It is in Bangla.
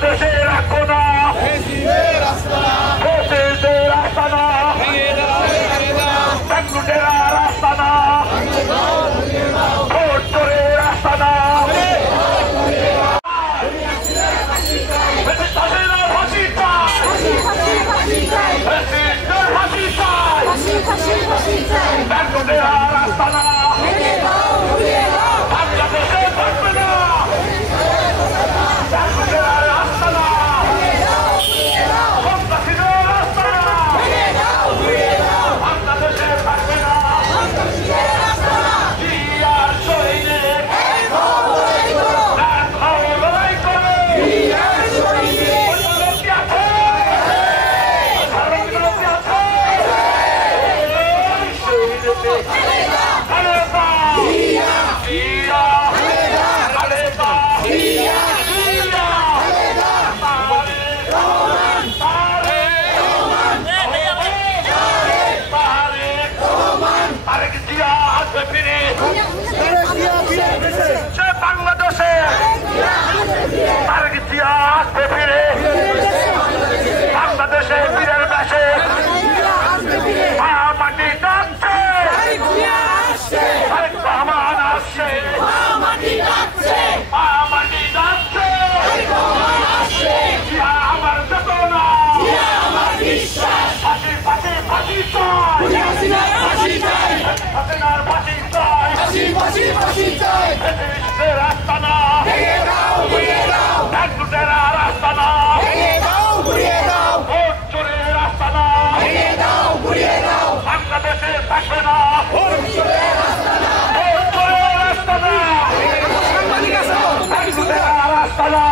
বাংলাদেশে রাখবো না ফ্যাসিস্টের আস্তানা ব্যাংলুটের আস্তানা ভোট চোরের আস্তানা ব্যাংলুটের আস্তানা বাংলাদেশে থাকবে না ব্যাংলুটের আস্তানা সন্ত্রাসীদের আস্তানা বাংলাদেশে থাকবে না জিয়ার শহীদের লড়াই করে বাংলাদেশে তারেক জিয়া আসবে ফিরে বাংলাদেশে বীরের বেশে মাটি ডাকছে তারেক রহমান আসছে মাটি ডাকছে জিয়া আমার চেতনা ফাঁসি ফাঁসি ফাঁসি চাই হাসিনার ফাঁসি চাই ফ্যাসিস্টের আস্তানা ব্যাংলুটের আস্তানা ভোট চোরের আস্তানা বাংলাদেশে থাকবে না ভোট চোরের আস্তানা ব্যাংলুটের আস্তানা